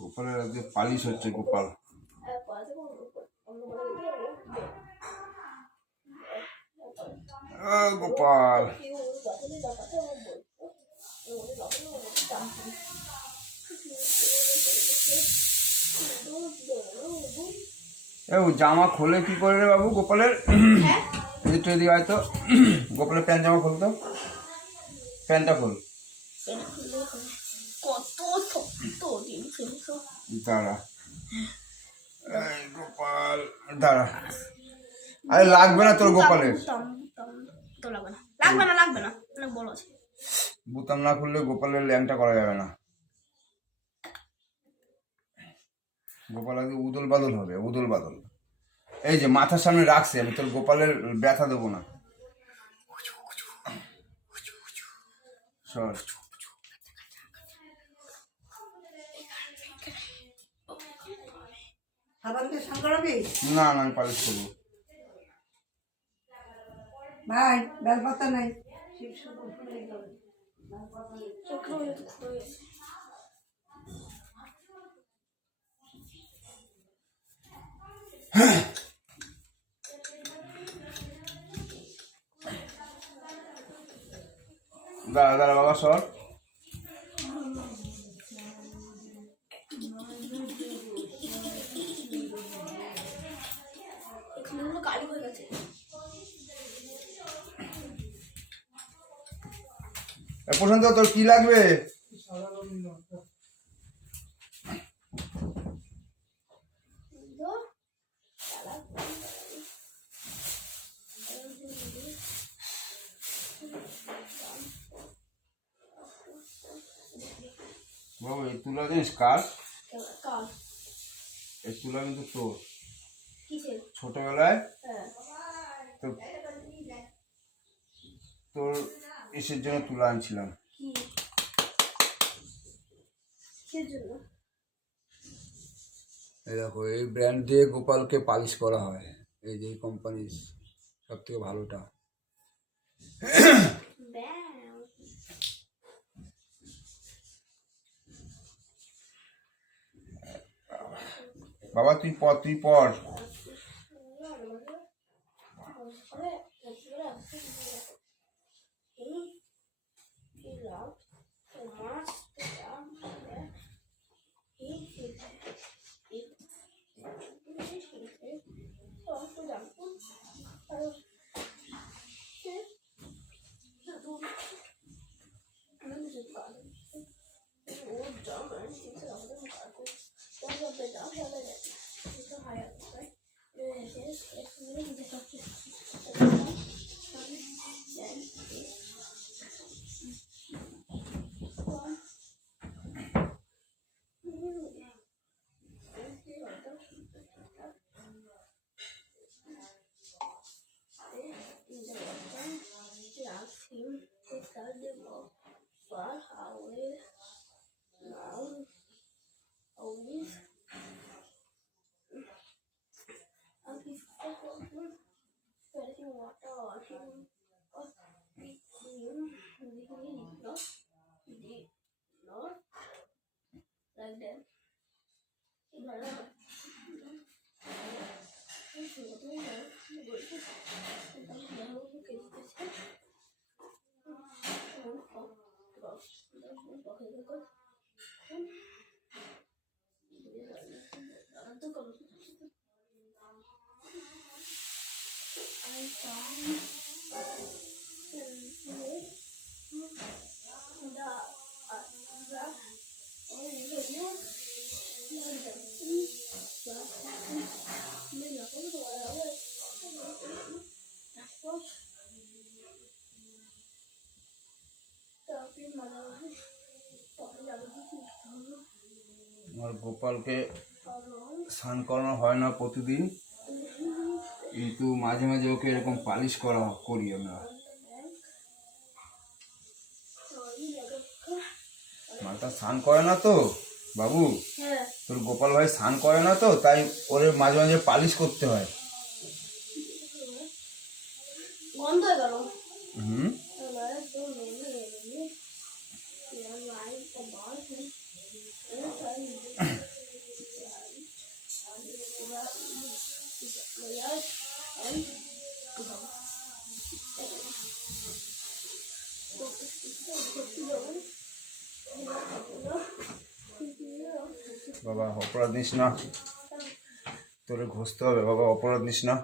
গোপালের আজকে পালিশ হচ্ছে। গোপাল গোপাল জামা খোলে কি করে রে বাবু গোপালের? এদিকে হয়তো গোপালের প্যান্ট জামা খোলতো, প্যান্টটা খোল। দাঁড়া গোপাল দাঁড়া। আরে লাগবে না তোর গোপালের, বোতাম না খুললে গোপালের ল্যাংটা করা যাবে না। গোপাল আগে উদল বাদল হবে, উদল বাদল। এই যে মাথার সামনে রাখছি আমি, তোর গোপালের ব্যথা দেবো না। সর না না আমি পালিশ করবো ভাই, বেলপাতা নাই। দাঁড়া দাঁড়া বাবা সর। প্রশান্ত তোর কি লাগবে? বাবু এই তুলা জিনিস কার? এই তুলা কিন্তু তোর। ছোটবেলায় তোর ইসের জন্য তুলা আনছিলাম। এই দেখো এই ব্র্যান্ড দিয়ে গোপালকে পালিশ করা হয়, এই যে কোম্পানির সব থেকে ভালোটা। বাবা তুই পড়, তুই পড়। আমার গোপালকে স্নান করানো হয় না প্রতিদিন, কিন্তু মাঝে মাঝে ওকে এরকম পালিশ করি আমরা। মালটা স্নান করে না তো বাবু, তোর গোপাল ভাই স্নান করে না তো, তাই ওরে মাঝে মাঝে পালিশ করতে হয়। বাবা অপরাধ নিস না, তোরে ঘষতে হবে বাবা, অপরাধ নিস না।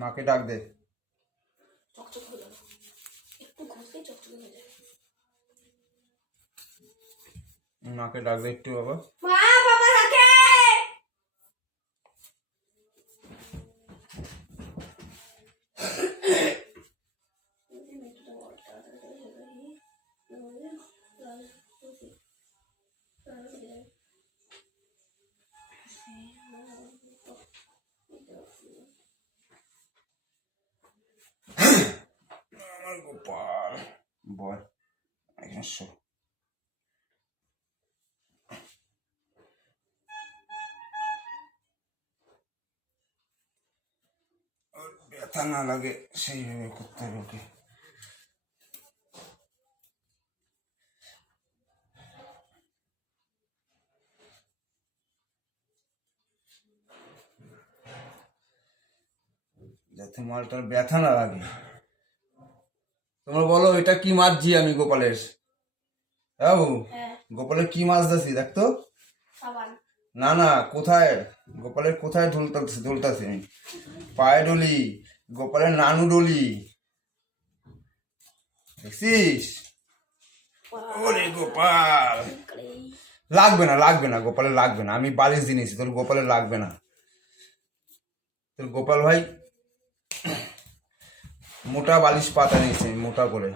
মাকে ডাক দে। চকচক হয়ে যাবে, একটু ঘষে চকচক হয়ে যাবে। মাকে ডাক দে একটু বাবা। মা, বাবা ডাকে। আমার গোপাল বল, এখানে শো। ওর ব্যথা না লাগে সেইভাবে করতে হবে ওকে। যাতে মালটার ব্যথা না লাগে। তোমরা বলো এটা কি মারছি আমি গোপালের? বাবু হ্যাঁ, গোপালের কি মাছ দিছি দেখতো? সাবান। না না, কোথায় গোপালের কোথায় ঢুলতাছি আমি? পায়ে ডলি, গোপালের নানু ডলি, দেখছিস? ওরে গোপাল, লাগবে না লাগবে না, গোপালের লাগবে না, আমি বালিশ দিয়েছি, তোর গোপালের লাগবে না। তোর গোপাল ভাই মোটা বালিশ পাতা নিয়েছে, মোটা করে।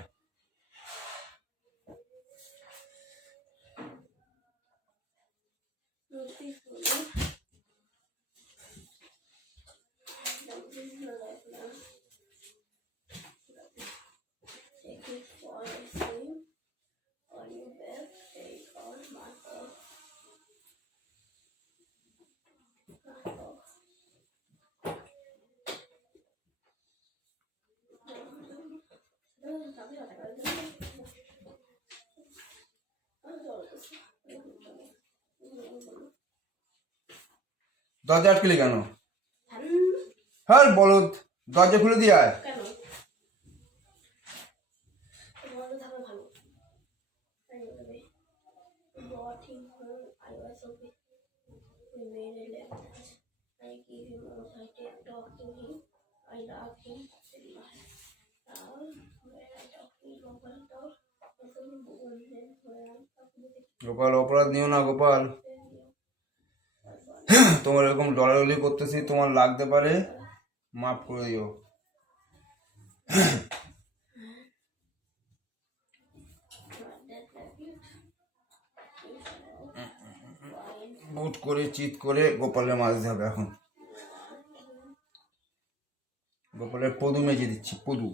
দরজা আটকেলি কেন? হ্যাঁ বলদ, দরজা খুলে দিয়ে আয়। কেন? তোমার ধাবা ভালো। Rotting her, I was okay. We made a left. I gave him a I talked to him. I loved him. Now, when I talk to him, I talk. I told him, when I'm talking to him, Gopal অপরাধ নিও না গোপাল, তোমার এরকম ডলাডলি করতেছি, তোমার লাগতে পারে, মাফ করে দিও। বুট করে চিৎ করে গোপালের মাঝে হবে এখন। গোপালের পদু মেজে দিচ্ছি, পদু।